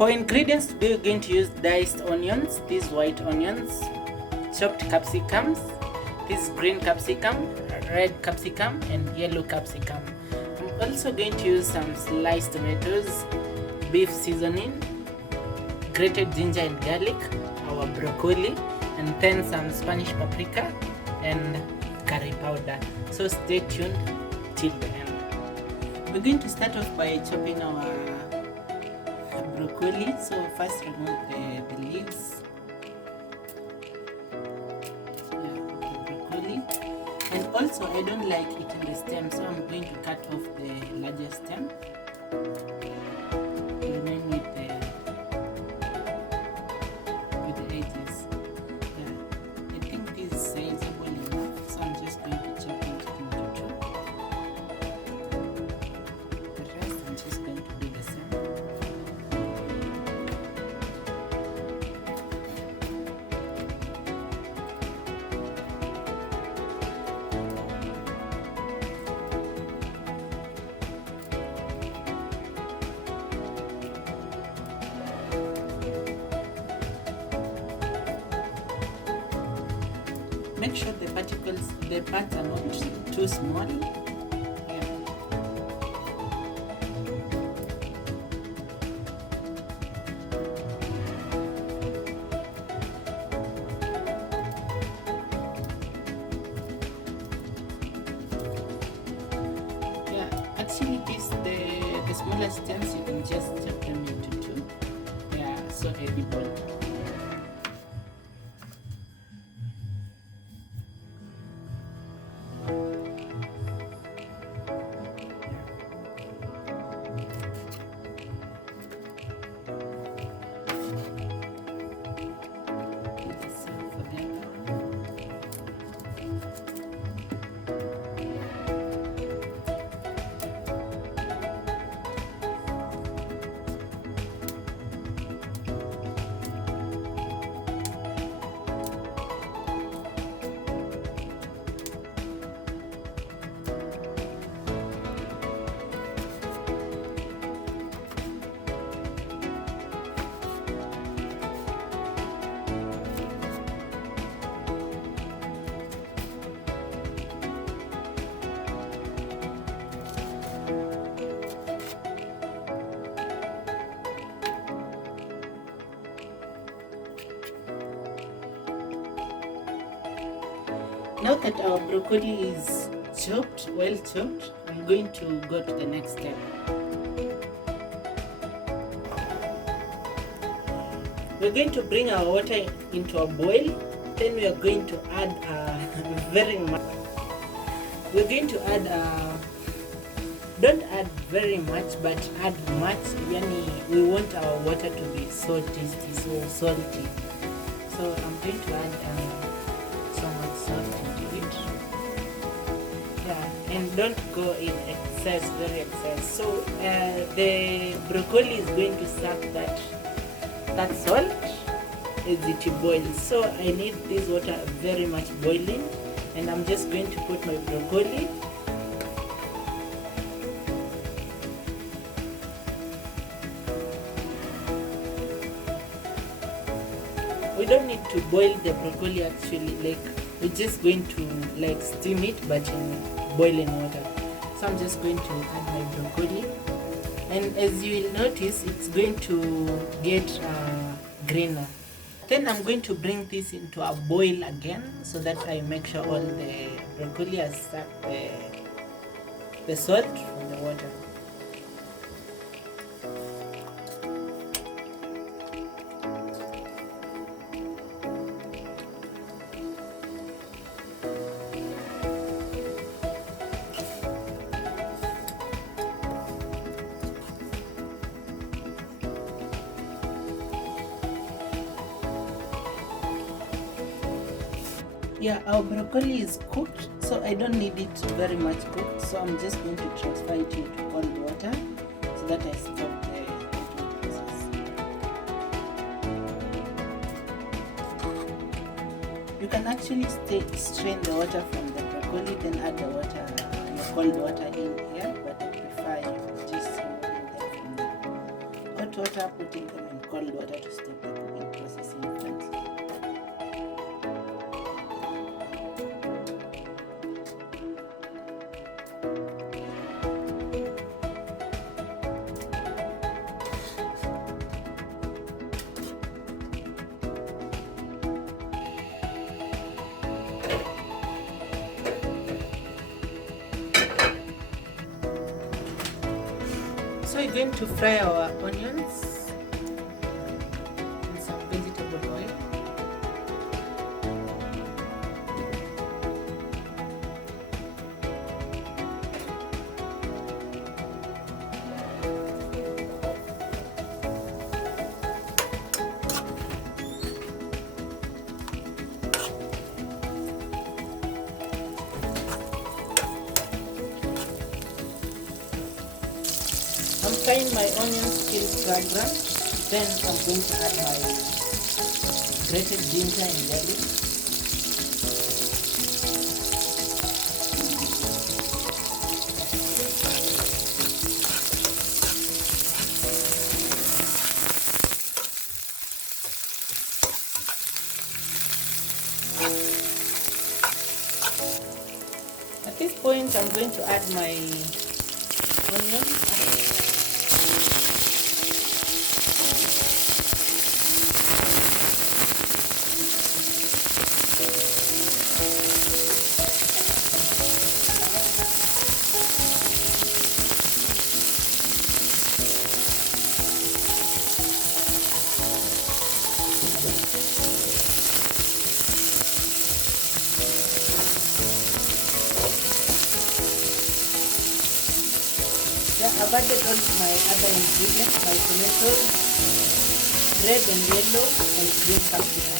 For ingredients today, we're going to use diced onions, these white onions, chopped capsicums, this green capsicum, red capsicum, and yellow capsicum. I'm also going to use some sliced tomatoes, beef seasoning, grated ginger and garlic, our broccoli, and then some Spanish paprika and curry powder. So stay tuned till the end. We're going to start off by chopping our broccoli. So first remove the leaves. The broccoli. And also I don't like eating the stem, so I'm going to cut off the largest stem. Remain with the edges. Yeah. I think this is sizable enough, so I'm just going to chop it into two. The rest I'm just going to do the same. Make sure the parts are not too small. Actually, the smaller stems you can just chop them into two. So edible. Now that our broccoli is well chopped, I'm going to go to the next step. We're going to bring our water into a boil. Then we are going to add don't add very much, but add much. We want our water to be so tasty, so salty. So I'm going to add so much salt into it. And don't go in excess, very excess. So the broccoli is going to suck that salt as it boils. So I need this water very much boiling, and I'm just going to put my broccoli. We don't need to boil the broccoli actually, we're just going to steam it, but in boiling water. So I'm just going to add my broccoli, and as you will notice, it's going to get greener. Then I'm going to bring this into a boil again, so that I make sure all the broccoli has sucked the salt from the water. Our broccoli is cooked, so I don't need it very much cooked. So I'm just going to transfer it into cold water so that I stop the cooking process. You can actually strain the water from the broccoli, then add the water, your cold water in here, but I prefer you just removing them from the hot hot water, putting them in cold water to stop the cooking process instantly. So we're going to fry our onions in some vegetable oil. I'm frying my onions till fragrant. Then I'm going to add my grated ginger and garlic. At this point, I'm going to add my onions. Yeah, I've added all my other ingredients, my tomatoes, red and yellow and green capsicum.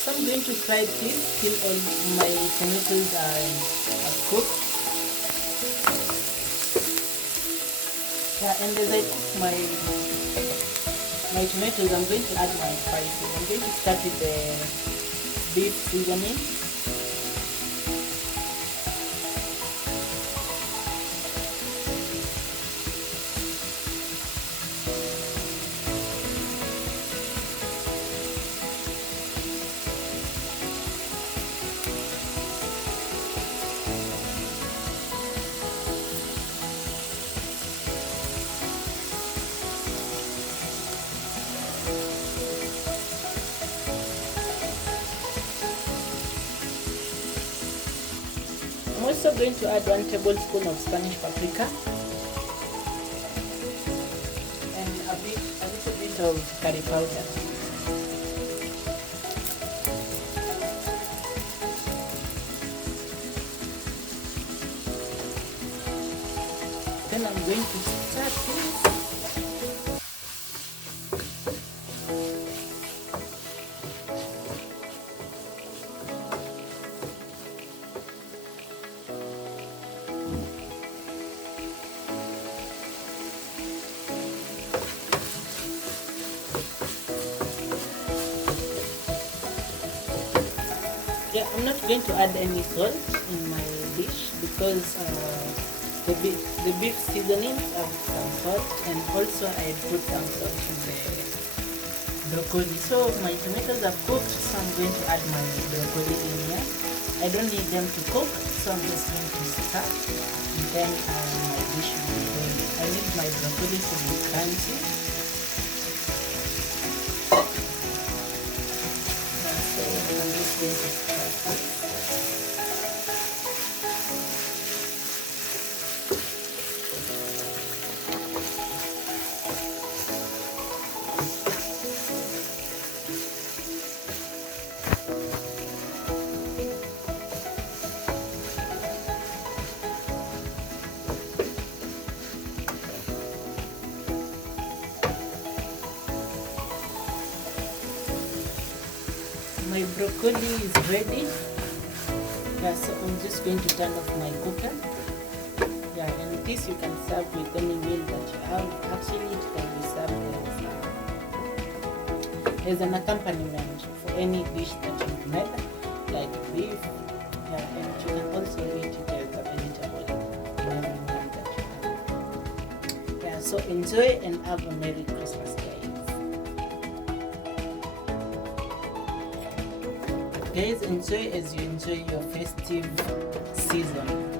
So I'm going to fry this till all my tomatoes are cooked. Yeah, and as I cook my tomatoes, I'm going to add my spices. I'm going to start with the beef seasoning. I'm also going to add 1 tablespoon of Spanish paprika and a little bit of curry powder. Then I'm going to start this. Yeah, I'm not going to add any salt in my dish because the beef seasonings have some salt, and also I put some salt in the broccoli. So my tomatoes are cooked, so I'm going to add my broccoli in here. I don't need them to cook, so I'm just going to stir, and then my dish will be ready. I need my broccoli to be crunchy. So I'm just going to stir. My broccoli is ready. Yeah, so I'm just going to turn off my cooker. Yeah, and this you can serve with any meal that you have. Actually, it can be served as an accompaniment for any dish that you've made, like beef. Yeah, and you can also eat it as a vegetable in every meal that you have. Yeah, so enjoy and have a Merry Christmas, guys. Guys, enjoy as you enjoy your festive season.